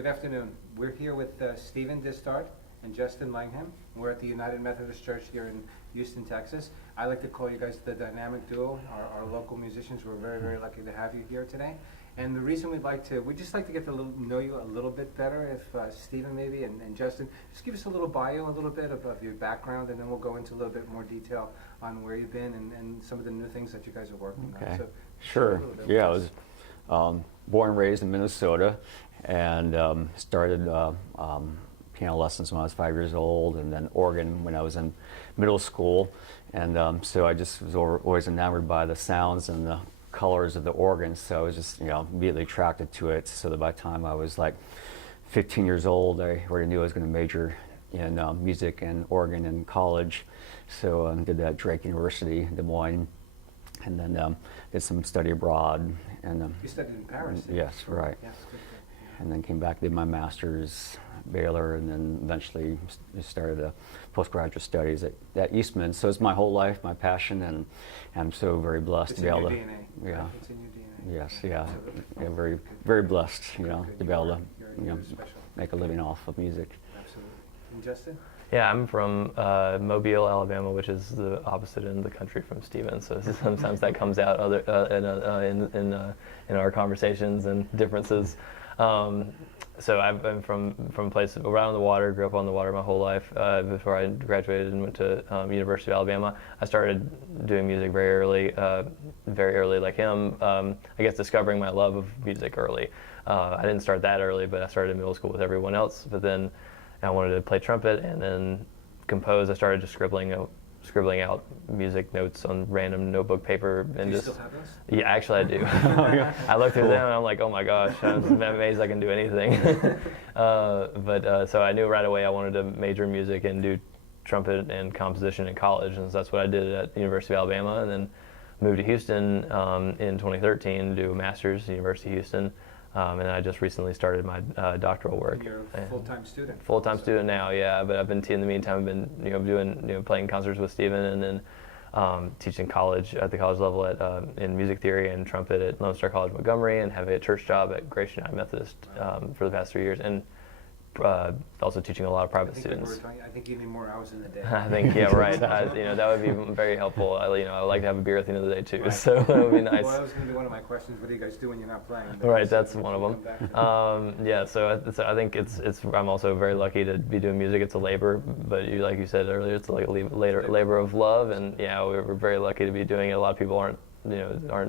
Good afternoon. We're here with Stephen Distad and Justin Langham. We're at the United Methodist Church here in Houston, Texas. I like to call you guys the dynamic duo, our local musicians. We're very, very lucky to have you here today. And the reason we'd just like to get to know you a little bit better. If Stephen maybe and Justin, just give us a little bio, a little bit of your background, and then we'll go into a little bit more detail on where you've been and some of the new things that you guys are working on. So, sure. Yeah, I was born and raised in Minnesota, and started piano lessons when I was 5 years old, and then organ when I was in middle school. And so I just was always enamored by the sounds and the colors of the organ, so I was just immediately attracted to it. So that by the time I was like 15 years old, I already knew I was going to major in music and organ in college. So did that at Drake University in Des Moines, and then did some study abroad. And you studied in Paris? Yes, right. Yes, good. And then came back, did my master's at Baylor, and then eventually started postgraduate studies at Eastman. So it's my whole life, my passion, and I'm so very blessed to be able to. DNA. Yeah. It's in your DNA. Yes, yeah. Absolutely. Yeah, very, very blessed, to be able to, You're special. make a living off of music. Absolutely. And Justin? Yeah, I'm from Mobile, Alabama, which is the opposite end of the country from Stephen. So sometimes that comes out in our conversations and differences. So I've been from places around the water, grew up on the water my whole life. Before I graduated and went to University of Alabama, I started doing music very early like him. I guess discovering my love of music early. I didn't start that early, but I started in middle school with everyone else. But then I wanted to play trumpet and then compose. I started just scribbling out music notes on random notebook paper. And Do you still have those? Yeah, actually I do. I looked through them and I'm like, oh my gosh, I'm amazed I can do anything. So I knew right away I wanted to major in music and do trumpet and composition in college, and so that's what I did at the University of Alabama, and then moved to Houston in 2013 to do a master's at the University of Houston. And I just recently started my doctoral work. And you're a full-time student. Full-time student now, yeah. But I've been in the meantime, I've been doing playing concerts with Stephen, and then teaching college at the college level in music theory and trumpet at Lone Star College Montgomery, and have a church job at Grace United Methodist for the past 3 years, and also teaching a lot of private students. I think you need more hours in the day. I think, yeah, right. That would be very helpful. I would like to have a beer at the end of the day too, right. So that would be nice. Well, that was going to be one of my questions. What do you guys do when you're not playing? Right, that's one of them. Yeah, so I think it's. I'm also very lucky to be doing music. It's a labor, but like you said earlier, it's like a labor of love, and yeah, we're very lucky to be doing it. A lot of people aren't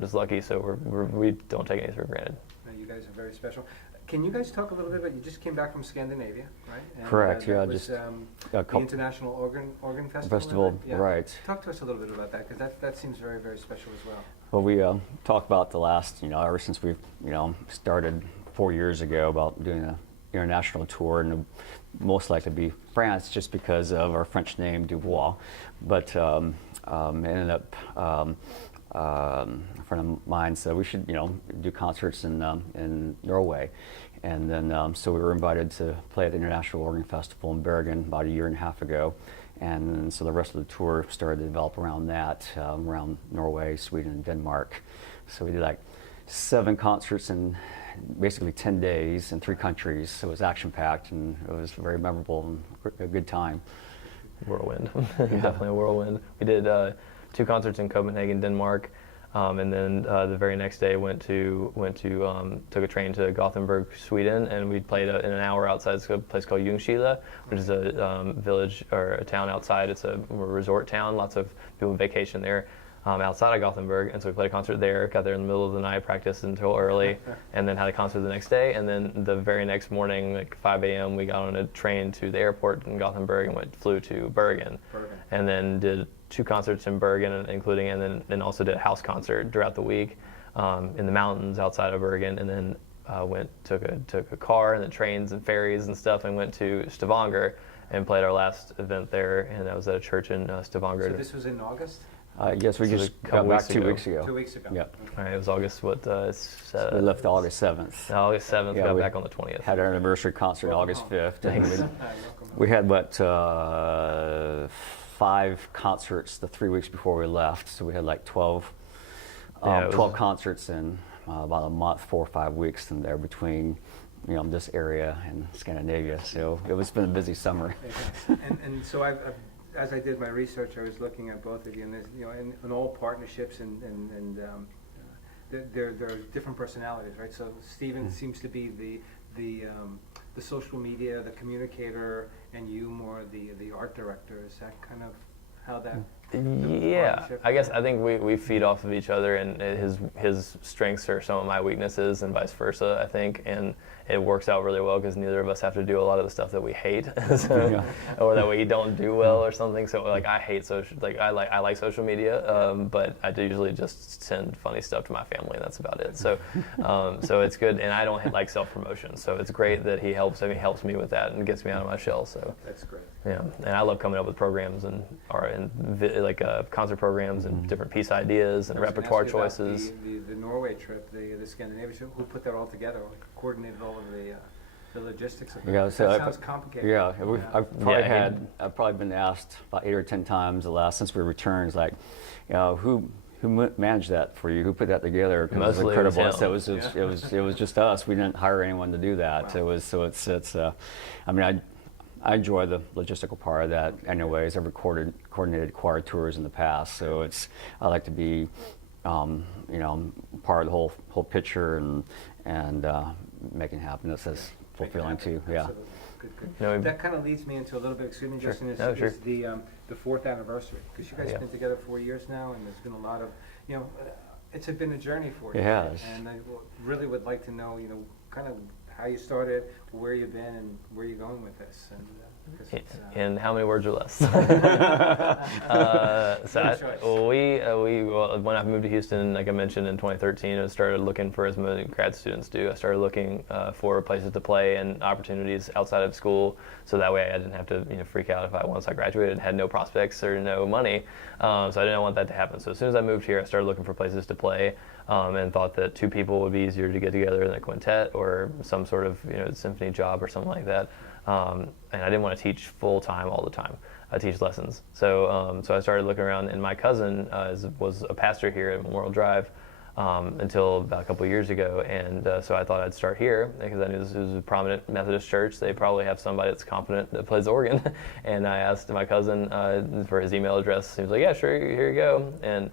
as lucky, so we don't take anything for granted. No, you guys are very special. Can you guys talk a little bit about, you just came back from Scandinavia, right? And, Correct, yeah. Was, the International Organ Festival. Yeah. Right. Talk to us a little bit about that, because that seems very, very special as well. Well, we talked about the last, ever since we've, started 4 years ago, about doing an international tour, and most likely to be France, just because of our French name, Deux Voix. But ended up, a friend of mine said we should, do concerts in Norway, and then so we were invited to play at the International Organ Festival in Bergen about 1.5 years ago, and so the rest of the tour started to develop around that, around Norway, Sweden, and Denmark. So we did like 7 concerts in basically 10 days in 3 countries. So it was action-packed, and it was very memorable and a good time. Whirlwind, definitely a whirlwind. We did 2 concerts in Copenhagen, Denmark, and then the very next day took a train to Gothenburg, Sweden, and we played in an hour outside a place called Ljungskile, which is a village or a town outside. It's a resort town. Lots of people vacation there. Outside of Gothenburg, and so we played a concert there, got there in the middle of the night, practiced until early, and then had a concert the next day, and then the very next morning, like 5 a.m., we got on a train to the airport in Gothenburg and flew to Bergen, and then did 2 concerts in Bergen, and then also did a house concert throughout the week in the mountains outside of Bergen, and then took a car and then trains and ferries and stuff, and went to Stavanger and played our last event there, and that was at a church in Stavanger. So this was in August? Yes, we just got back 2 weeks ago. 2 weeks ago. Yep. All right, it was August, we left August 7th. August 7th, got back on the 20th. Had our anniversary concert August 5th. Thanks. We had, 5 concerts the 3 weeks before we left, so we had like 12 concerts in about a month, 4 or 5 weeks in there between this area in Scandinavia. So it's been a busy summer. And so as I did my research, I was looking at both of you, and there's, in all partnerships and there are different personalities, right? So Stephen seems to be the social media, the communicator, and you more the art director. Is that kind of how that? Yeah, I guess I think we feed off of each other, and his strengths are some of my weaknesses, and vice versa. I think, and it works out really well because neither of us have to do a lot of the stuff that we hate, or that we don't do well or something. So like I hate social, I like social media, but I do usually just send funny stuff to my family, and that's about it. So so it's good, and I don't like self promotion, so it's great that he helps me with that and gets me out of my shell. So that's great. Yeah, and I love coming up with programs and concert programs and different piece ideas and repertoire choices. The Norway trip, the Scandinavia trip, who put that all together? Coordinated all of the logistics of it. Yeah, so that sounds complicated. Yeah, I've probably been asked about 8 or 10 times since we returned, like, who managed that for you? Who put that together? It was incredible. So it was just us. We didn't hire anyone to do that. Wow. I enjoy the logistical part of that. Anyways, I've coordinated choir tours in the past, so I like to be, part of the whole picture and making it happen. That's fulfilling too. Yeah. Good. That kind of leads me into a little bit. Excuse me, Justin. Is the 4th anniversary, because you guys have been together 4 years now, and there's been a lot of it's been a journey for you. It has. And I really would like to know kind of how you started, where you've been, and where you're going with this. And how many words or less? When I moved to Houston, like I mentioned, in 2013, I started looking for, as many grad students do, I started looking for places to play and opportunities outside of school, so that way I didn't have to freak out if once I graduated had no prospects or no money. So I didn't want that to happen. So as soon as I moved here, I started looking for places to play. And thought that 2 people would be easier to get together than a quintet or some sort of symphony job or something like that. And I didn't want to teach full time all the time. I teach lessons. So I started looking around, and my cousin was a pastor here at Memorial Drive until about a couple of years ago, and so I thought I'd start here because I knew this was a prominent Methodist church. They probably have somebody that's competent that plays the organ. And I asked my cousin for his email address. He was like, "Yeah, sure, here you go." And